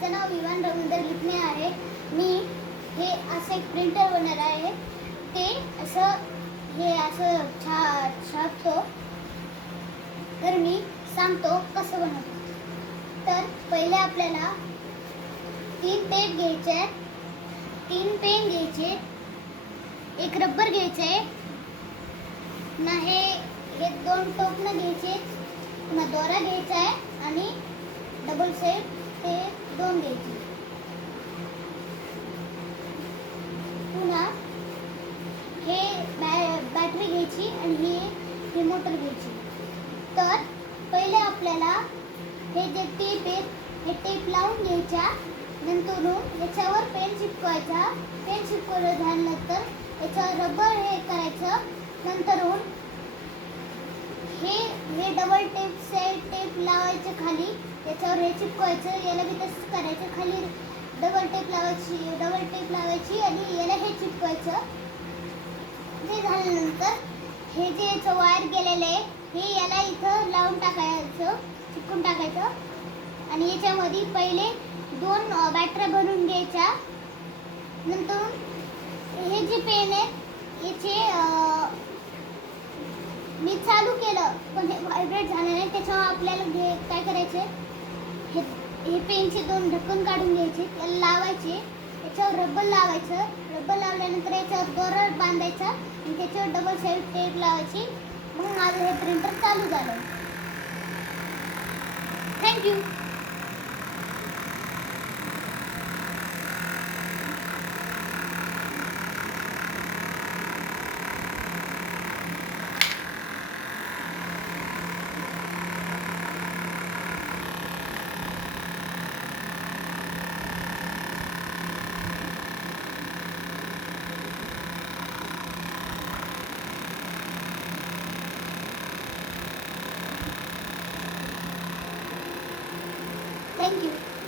माझं नाव विवान रवींद्र लिपणे आहे. मी हे असं एक प्रिंटर बनवणार आहे. ते असं छापतो. तर मी सांगतो कसं बनवतो. तर पहिले आपल्याला 3 टेप घ्यायचे, 3 पेन घ्यायचे, एक रबर घ्यायचे ना, हे 2 टोपणं घ्यायचे, पुन्हा दोरा घ्यायचा आहे आणि डबल साईड ते 2 घ्यायचे. पुन्हा हे बॅटरी घ्यायची आणि हे मोटर घ्यायची. तर पहिले आपल्याला हे जे टेप आहेत हे टेप लावून घ्यायच्या. नंतर याच्यावर पेन चिपकवायचा. पेन चिपकवलं झाल्यानंतर याच्यावर रबर हे करायचं. नंतरून हे डबल टेप लावायचं खाली, याच्यावर हे चिपकवायचं. याला बी तसंच करायचं. खाली डबल टेप लावायची आणि याला हे चिपकवायचं. हे झाल्यानंतर हे जे याचं वायर गेलेलं आहे हे याला इथं लावून टाकायचं, चिपकून टाकायचं. आणि याच्यामध्ये पहिले 2 बॅटऱ्या भरून घ्यायच्या. नंतर हे जे पेन आहे याचे मी चालू केलं पण हे व्हायब्रेट झालं नाही. त्याच्यावर आपल्याला काय करायचे, हे पेनचे 2 ढक्कन काढून घ्यायचे, त्याला लावायचे. याच्यावर रबर लावायचं. रबर लावल्यानंतर याच्यावर दोरा बांधायचा आणि त्याच्यावर डबल साईड टेप लावायची. मग माझं हे प्रिंटर चालू झालं. थँक्यू. Thank you.